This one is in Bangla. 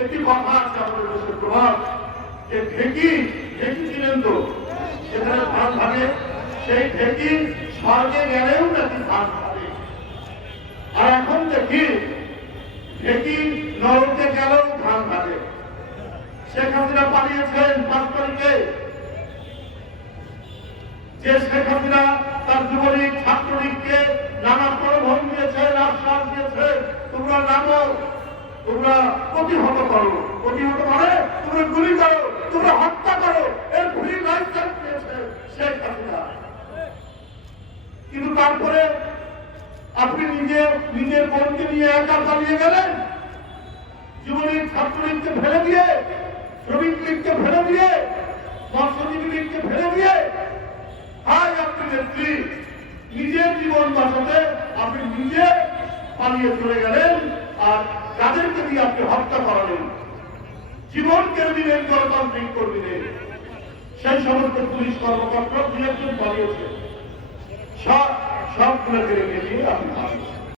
একটি কথা আছে আমাদের দেশের প্রভাব যে ঢেকি ঢেকি ছিলেন তো সেখানে ধান ভাগে, সেই ঢেকি স্বর্গে গেলেও নাকি ধান ভাবে। আর এখন দেখি ঢেকি নরকে গেলেও ধান ভাগে। শেখ হাসিনা পালিয়েছেন 5 তারিখে, যে শেখ হাসিনা তার যুবলীগ ছাত্রলীগকে নানা প্রলোভন দিয়েছেন, আশ্বাস দিয়েছেন, তোমরা নামো, তোমরা প্রতিহত করো। প্রতিহত মানে তোমরা গুলি করো, তোমরা হত্যা করো, এর ফ্রি লাইসেন্স দিয়েছে শেখ হাসিনা। কিন্তু তারপরে আপনি নিজের বোনকে নিয়ে একা চালিয়ে গেলেন, যুবলীগ ছাত্রলীগকে ফেলে দিয়ে, শ্রমিক লীগকে ফেলে দিয়ে, মৎস্যজীবী লীগকে ফেলে দিয়ে, আজ আপনি নেত্রী নিজের জীবন বাঁচাতে আপনি নিজে পালিয়ে চলে গেলেন, আর যাদেরকে দিয়ে আপনি হত্যা করালেন, জীবন কেড়ে দিলেন গণতান্ত্রিক কর্মীদের। সেই সমস্ত পুলিশ কর্মকর্তা 2 একজন পালিয়েছে, সবগুলো কেড়ে নিয়ে আপনি